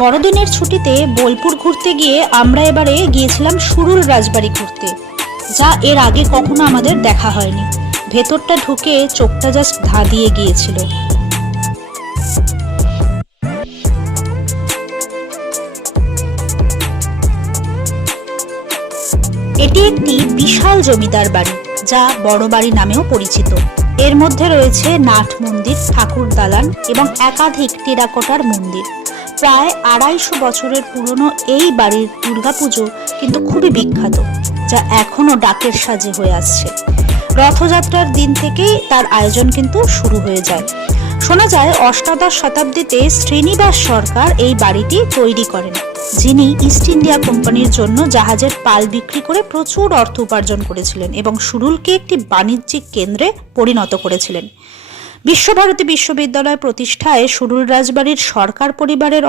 বড়দিনের ছুটিতে বোলপুর ঘুরতে গিয়ে আমরা এবারে গিয়েছিলাম সুরুল রাজবাড়ি ঘুরতে, যা এর আগে কখনো আমাদের দেখা হয়নি। ভেতরটা ঢুকে চোখটা জাস্ট ধাঁধিয়ে গিয়েছিল। এটি একটি বিশাল জমিদার বাড়ি, যা বড় বাড়ি নামেও পরিচিত। এর মধ্যে রয়েছে নাট মন্দির, ঠাকুর দালান এবং একাধিক টেরাকোটার মন্দির। প্রায় 250 বছরের পুরনো এই বাড়ির দুর্গাপুজো কিন্তু খুবই বিখ্যাত, যা এখনো ডাকের সাজে হয়ে আসছে। রথযাত্রার দিন থেকেই তার আয়োজন কিন্তু শুরু হয়ে যায়। শোনা যায় অষ্টাদশ শতাব্দীতে শ্রীনিবাস সরকার এই বাড়িটি তৈরি করেন, যিনি ইস্ট ইন্ডিয়া কোম্পানির জন্য জাহাজের পাল বিক্রি করে প্রচুর অর্থ উপার্জন করেছিলেন এবং সুরুলকে একটি বাণিজ্যিক কেন্দ্রে পরিণত করেছিলেন। বিশ্বভারতী বিশ্ববিদ্যালয় প্রতিষ্ঠায় সুরুল রাজবাড়ির সরকার পরিবারের